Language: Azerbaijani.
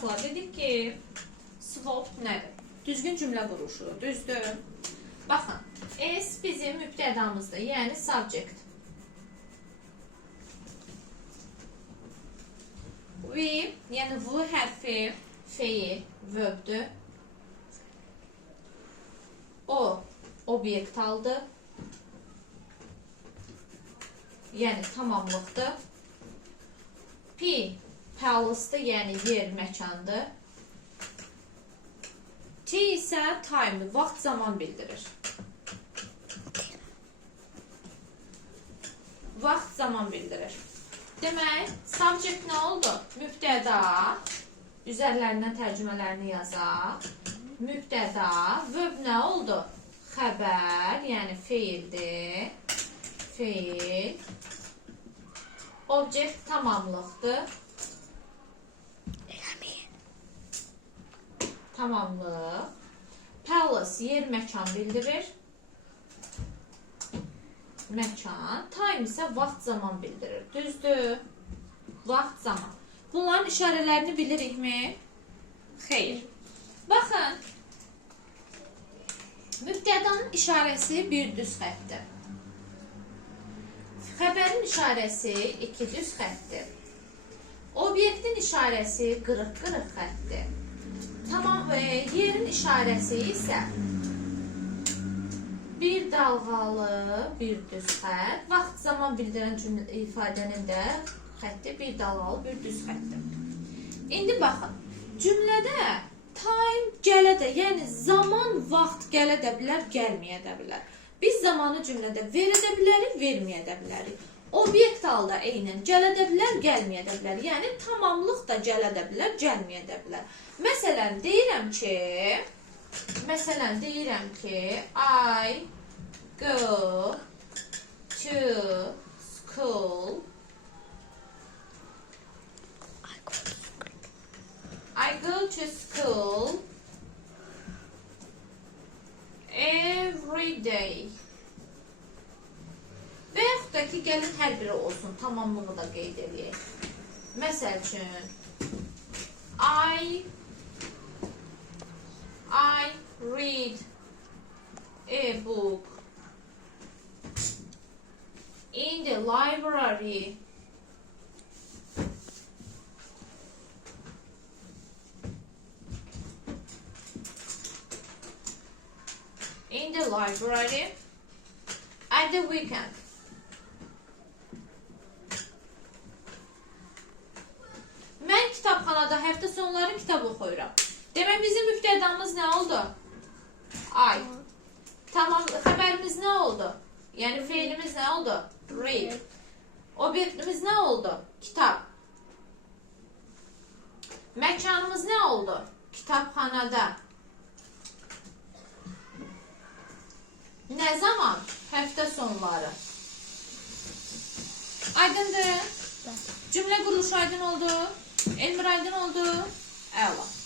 uşaqlar, dedik ki, swap nədir? Düzgün cümlə quruluşu, düzdür. Baxın, S bizim mübtədamızdır, yəni subject. V, yəni V hərfi feil, verbdür. O, obyekt aldı. Yəni tamamlıqdır. P, palace'dır, yəni yer, məkandır. T isə time, vaxt, zaman bildirir. Vaxt, zaman bildirir. Demək, subject nə oldu? Mübtəda, üzərlərindən tərcümələrini yazaq. Mübtəda, verb nə oldu? Xəbər, yəni feildir. Feil. Object tamamlıqdır. Tamamlıq. Palace, yer, məkan bildirir. Məkan. Time isə vaxt, zaman bildirir. Düzdür. Vaxt, zaman. Bunların işarələrini bilirikmi? Xeyr. Baxın. Mübtədanın işarəsi bir düz xətdir. Xəbərin işarəsi iki düz xətdir. Obyektin işarəsi qırıq-qırıq xətdir. Tamam, yerin işarəsi isə bir dalğalı, bir düz xət. Vaxt, zaman bildirən ifadənin də xətti bir dalğalı, bir düz xətdir. İndi baxın, cümlədə time gələ də, yəni zaman, vaxt gələ də bilər, gəlməyə də bilər. Biz zamanı cümlədə verə də bilərik, verməyə də bilərik. Obyekt halda eynən gələ də bilər, gəlməyə də bilər. Yəni tamamlıq da gələ də bilər, gəlməyə də bilər. Məsələn, deyirəm ki, I go to school. I go to school every day. Və yaxud da ki, gəlin hər biri olsun, tamamlığı da qeyd edək. Məsəl üçün, I read a book in the library. In the library at the weekend. Mən kitabxanada həftə sonları kitab oxuyuram. Demək, bizim mübtədamız nə oldu? I. Tamam, xəbərimiz nə oldu? Yəni feilimiz nə oldu? Read. Obyektimiz nə oldu? Kitab. Məkanımız nə oldu? Kitabxanada. Nə zaman? Həftə sonları. Aydındır? Cümlə quruluşu aydın oldu? Elmir aydın oldu? Əla.